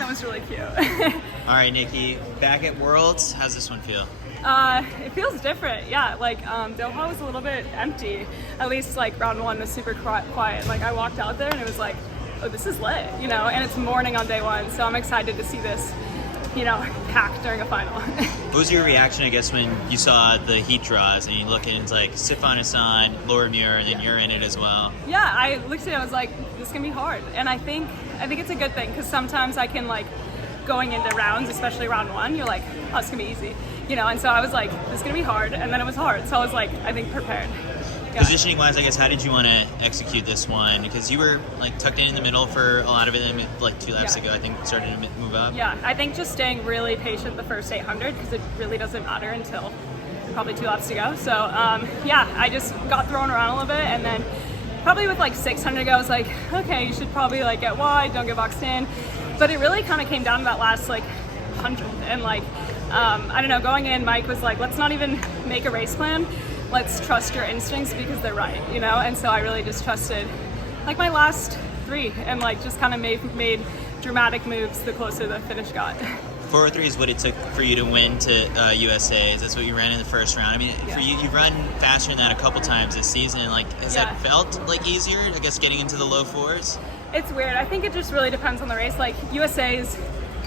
That was really cute. All right, Nikki, back at Worlds, how's this one feel? It feels different, yeah. Like Doha was a little bit empty. At least like round one was super quiet. Like I walked out there and it was like, oh, this is lit, you know. And it's morning on day one, so I'm excited to see this, you know, packed during a final. What was your reaction, I guess, when you saw the heat draws and you look and it's like Sifan Hassan, Laura Muir, and then you're in it as well? Yeah, I looked at it, I was like, this is gonna be hard. And I think it's a good thing because sometimes I can like going into rounds, especially round one, you're like, oh, it's gonna be easy, you know. And so I was like, this is gonna be hard, and then it was hard. So I was like, I think prepared. Yeah. Positioning wise, I guess, how did you want to execute this one? Because you were like tucked in the middle for a lot of it, and like 2 laps ago, I think started to move up. Yeah, I think just staying really patient the first 800 because it really doesn't matter until probably 2 laps to go. So yeah, I just got thrown around a little bit, and then probably with like 600 to go, I was like, okay, you should probably like get wide, don't get boxed in. But it really kind of came down to that last like 100, and like I don't know, going in, Mike was like, let's not even make a race plan. Let's trust your instincts because they're right, you know? And so I really just trusted like my last 3 and like just kind of made dramatic moves the closer the finish got. 403 is what it took for you to win to USA's. That's what you ran in the first round. I mean, for you, you've run faster than that a couple times this season. Like, has that felt like easier, I guess, getting into the low 4s? It's weird. I think it just really depends on the race. Like USA's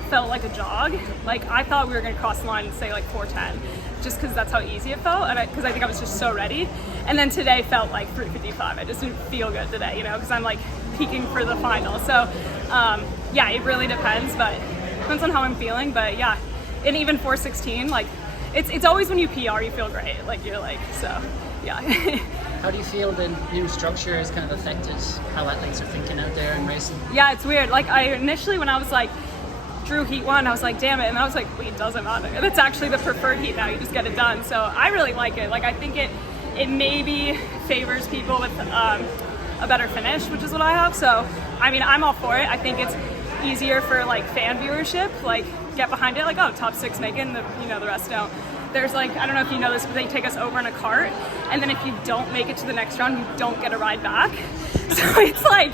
felt like a jog. Like I thought we were going to cross the line and say like 410. Just because that's how easy it felt, and because I think I was just so ready. And then today felt like 355. I just didn't feel good today, you know, because I'm like peaking for the final. So yeah, it really depends, but depends on how I'm feeling. But yeah, and even 416, like it's always when you PR you feel great. Like you're like, so yeah. How do you feel the new structure has kind of affected how athletes are thinking out there and racing? Yeah, it's weird. Like I initially, when I was like drew heat 1, I was like, damn it, and I was like, wait, it doesn't matter. That's actually the preferred heat now. You just get it done. So I really like it. Like I think it maybe favors people with a better finish, which is what I have. So I mean, I'm all for it. I think it's easier for like fan viewership. Like get behind it. Like, oh, top 6 make it, and the rest don't. There's like, I don't know if you know this, but they take us over in a cart, and then if you don't make it to the next round, you don't get a ride back. So it's like,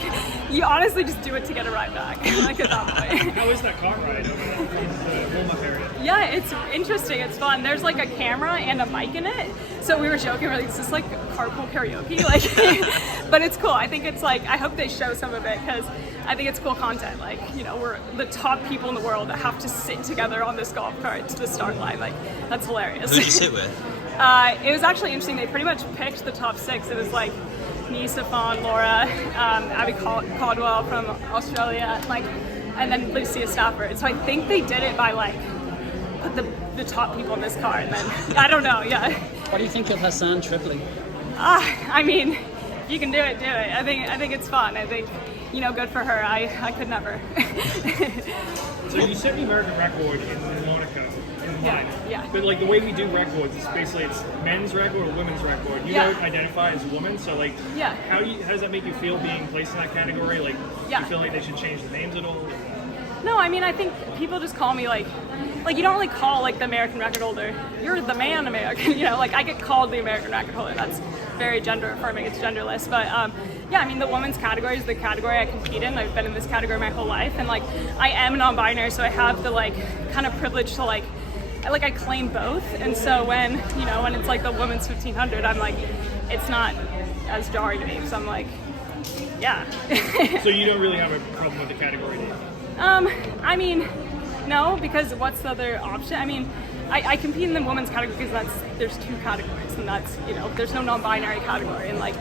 you honestly just do it to get a ride back, like at that point. How is that cart ride over in the warm-up area? Yeah, it's interesting, it's fun. There's like a camera and a mic in it. So we were joking, we're like, is this like carpool karaoke? Like, but it's cool. I think it's like, I hope they show some of it because I think it's cool content. Like, you know, we're the top people in the world that have to sit together on this golf cart to the start line. Like, that's hilarious. Who did you sit with? It was actually interesting. They pretty much picked the top 6. It was like me, Sifan, Laura, Abby Caldwell from Australia, like, and then Lucia Stafford. So I think they did it by like put the top people in this car, and then I don't know. Yeah. What do you think of Hassan tripling? I mean, if you can do it, do it. I think it's fun. I think, you know, good for her. I could never. So you set the American record in Monaco. Yeah. But like the way we do records, it's basically it's men's record or women's record. You don't identify as a woman, so like, how does that make you feel being placed in that category? Like, do you feel like they should change the names at all? No, I mean, I think people just call me like you don't really call like the American record holder. You're the man American, you know. Like I get called the American record holder. That's very gender affirming. It's genderless, but yeah, I mean, the women's category is the category I compete in. I've been in this category my whole life, and like I am non-binary, so I have the like kind of privilege to like I claim both. And so when it's like the women's 1500, I'm like, it's not as jarring to me. So I'm like, yeah. So you don't really have a problem with the category name? I mean, no, because what's the other option? I mean, I compete in the women's category because there's 2 categories, and that's, you know, there's no non-binary category, and like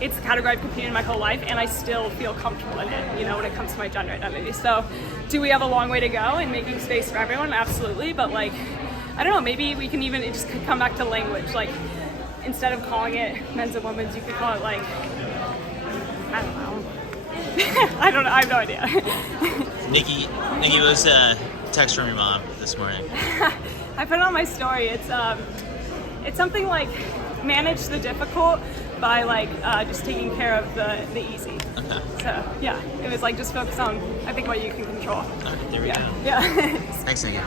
it's a category I've competed in my whole life, and I still feel comfortable in it, you know, when it comes to my gender identity. So do we have a long way to go in making space for everyone? Absolutely, but like, I don't know, maybe we can even, it just could come back to language. Like, instead of calling it men's and women's, you could call it like, I don't know. I don't know, I have no idea. Nikki, what was a text from your mom this morning? I put it on my story. It's something like manage the difficult by like just taking care of the easy. Okay. So yeah, it was like just focus on, I think, what you can control. All right, there we go. Yeah. Thanks, Nikki.